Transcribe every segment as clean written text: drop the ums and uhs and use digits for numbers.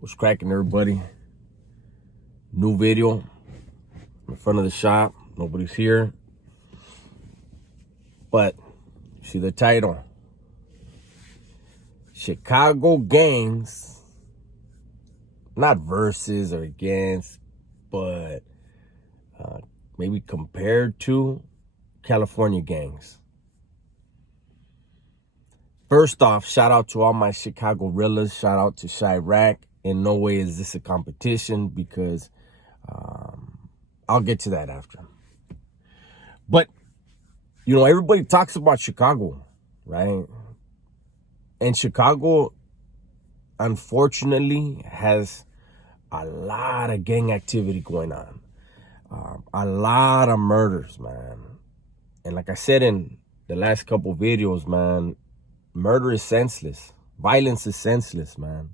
What's cracking, everybody? New video in front of the shop. Nobody's here. But see the title: Chicago gangs, not versus or against, but maybe compared to California gangs. First off, shout out to all my Chicago realers. Shout out to Chiraq. In no way is this a competition, because I'll get to that after. But, everybody talks about Chicago, right? And Chicago, unfortunately, has a lot of gang activity going on. A lot of murders, man. And like I said in the last couple videos, man, murder is senseless. Violence is senseless, man.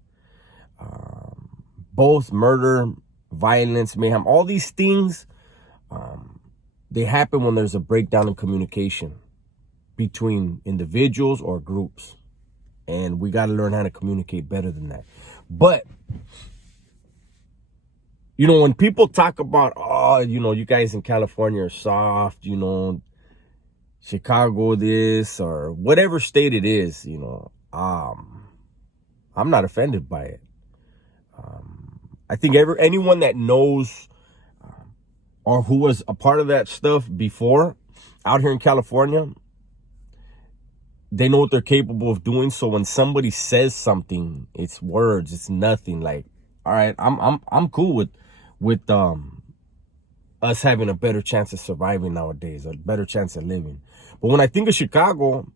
Both murder, violence, mayhem, all these things, they happen when there's a breakdown in communication between individuals or groups. And we got to learn how to communicate better than that. But, when people talk about, you guys in California are soft, Chicago this, or whatever state it is, I'm not offended by it. I think anyone that knows or who was a part of that stuff before out here in California, they know what they're capable of doing. So when somebody says something, it's words, it's nothing. Like, all right, I'm cool with us having a better chance of surviving nowadays, a better chance of living. But when I think of Chicago,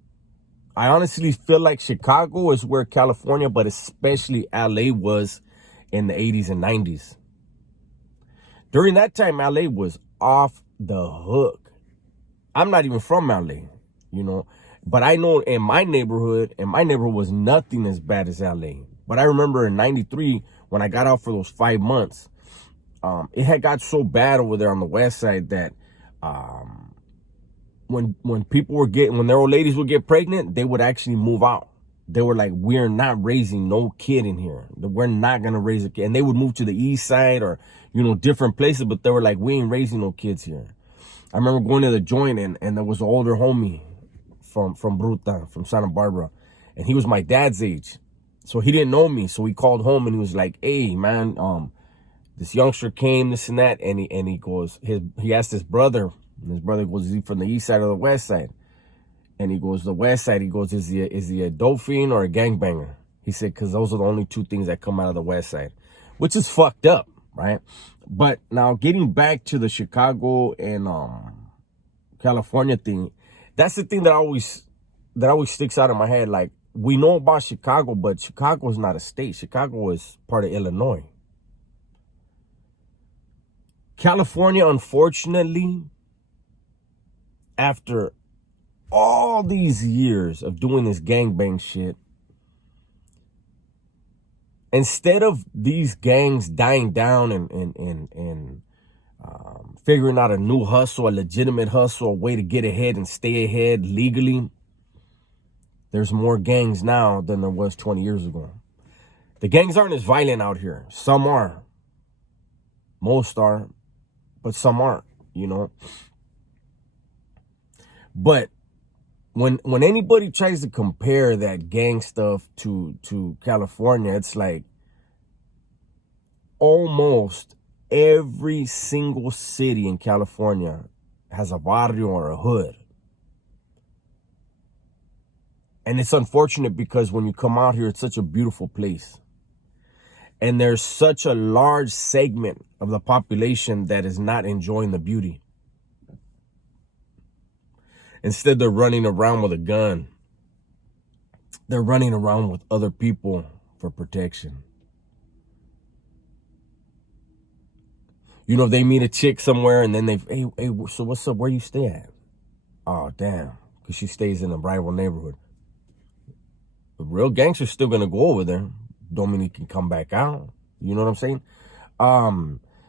I honestly feel like Chicago is where California, but especially LA, was in the 80s and 90s. During that time, LA was off the hook. I'm not even from LA, but I know in my neighborhood, was nothing as bad as LA. But I remember in 93, when I got out for those 5 months, it had got so bad over there on the west side that when people were when their old ladies would get pregnant, they would actually move out. They were like, we're not raising no kid in here. We're not going to raise a kid. And they would move to the east side or, different places. But they were like, we ain't raising no kids here. I remember going to the joint and there was an older homie from Bruta, from Santa Barbara. And he was my dad's age. So he didn't know me. So he called home and he was like, hey, man, this youngster came, this and that. And he goes, he asked his brother. And his brother goes, is he from the east side or the west side? And he goes, the west side. He goes, is he a dope fiend or a gangbanger? He said, because those are the only two things that come out of the west side, which is fucked up, right? But now getting back to the Chicago and California thing, that's the thing that always sticks out in my head. Like, we know about Chicago, but Chicago is not a state. Chicago is part of Illinois. California, unfortunately, after all these years of doing this gangbang shit, instead of these gangs dying down and figuring out a new hustle, a legitimate hustle, a way to get ahead and stay ahead legally, there's more gangs now than there was 20 years ago. The gangs aren't as violent out here. Some are. Most are. But some aren't, But when anybody tries to compare that gang stuff to California, it's like almost every single city in California has a barrio or a hood. And it's unfortunate because when you come out here, it's such a beautiful place. And there's such a large segment of the population that is not enjoying the beauty. Instead, they're running around with a gun. They're running around with other people for protection. If they meet a chick somewhere and then hey, so what's up? Where you stay at? Oh, damn. Because she stays in a rival neighborhood. The real gangster's still going to go over there. Don't mean he can come back out. You know what I'm saying?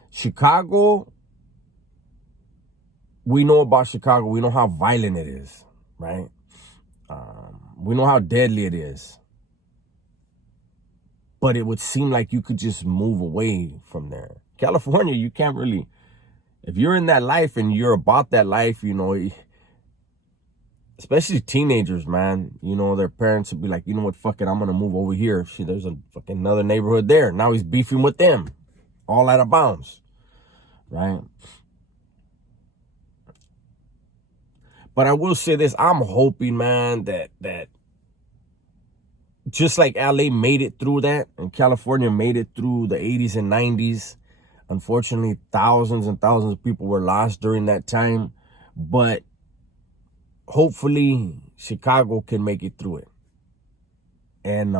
Chicago, we know about Chicago. We know how violent it is, right? We know how deadly it is. but it would seem like you could just move away from there. California, you can't really, if you're in that life and you're about that life, you know, especially teenagers, man, you know, their parents would be like, you know what, fuck it, I'm gonna move over here. Shit, there's a fucking another neighborhood there. Now he's beefing with them, all out of bounds, right? But I will say this, I'm hoping, man, that just like LA made it through that and California made it through the 80s and 90s, unfortunately, thousands and thousands of people were lost during that time. But hopefully Chicago can make it through it. And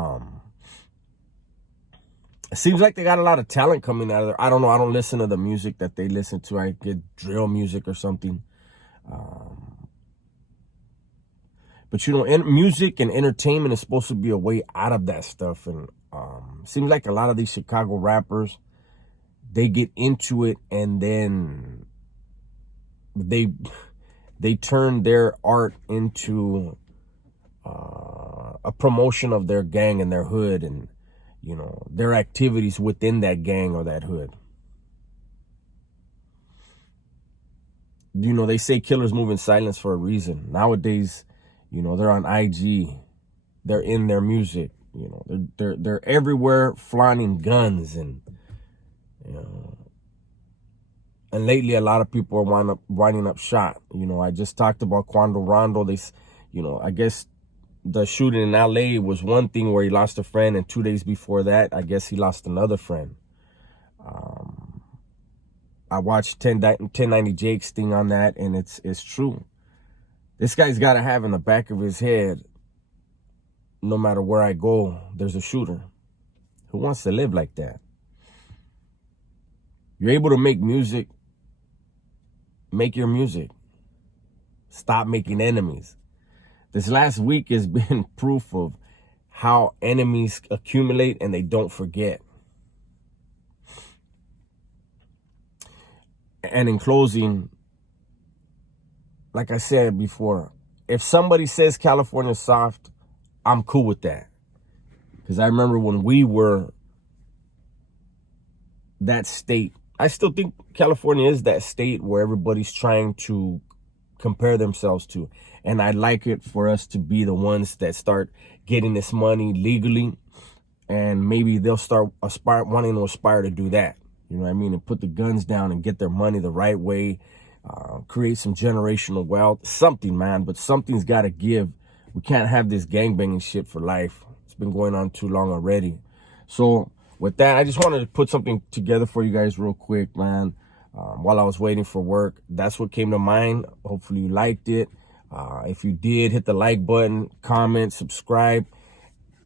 it seems like they got a lot of talent coming out of there. I don't know. I don't listen to the music that they listen to. I get drill music or something. But, you know, music and entertainment is supposed to be a way out of that stuff. And seems like a lot of these Chicago rappers, they get into it and then they turn their art into a promotion of their gang and their hood and, you know, their activities within that gang or that hood. You know, they say killers move in silence for a reason. Nowadays, you know, they're on IG, they're in their music, you know, they're everywhere flaunting guns and, you know, and lately a lot of people are winding up shot. You know, I just talked about Quando Rondo. You know, I guess the shooting in LA was one thing where he lost a friend, and 2 days before that, I guess he lost another friend. I watched 1090 Jake's thing on that, and it's true. This guy's got to have in the back of his head, no matter where I go, there's a shooter. Who wants to live like that? You're able to make music. Make your music. Stop making enemies. This last week has been proof of how enemies accumulate and they don't forget. And in closing, like I said before, if somebody says California's soft, I'm cool with that. Because I remember when we were that state, I still think California is that state where everybody's trying to compare themselves to. And I'd like it for us to be the ones that start getting this money legally. And maybe they'll start wanting to aspire to do that. You know what I mean? And put the guns down and get their money the right way. Create some generational wealth. Something, man. But something's got to give. We can't have this gangbanging shit for life. It's been going on too long already. So with that, I just wanted to put something together for you guys real quick, man. While I was waiting for work, that's what came to mind. Hopefully you liked it. If you did, hit the like button, comment, subscribe.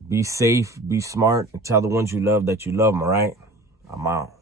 Be safe, be smart, and tell the ones you love that you love them, all right? I'm out.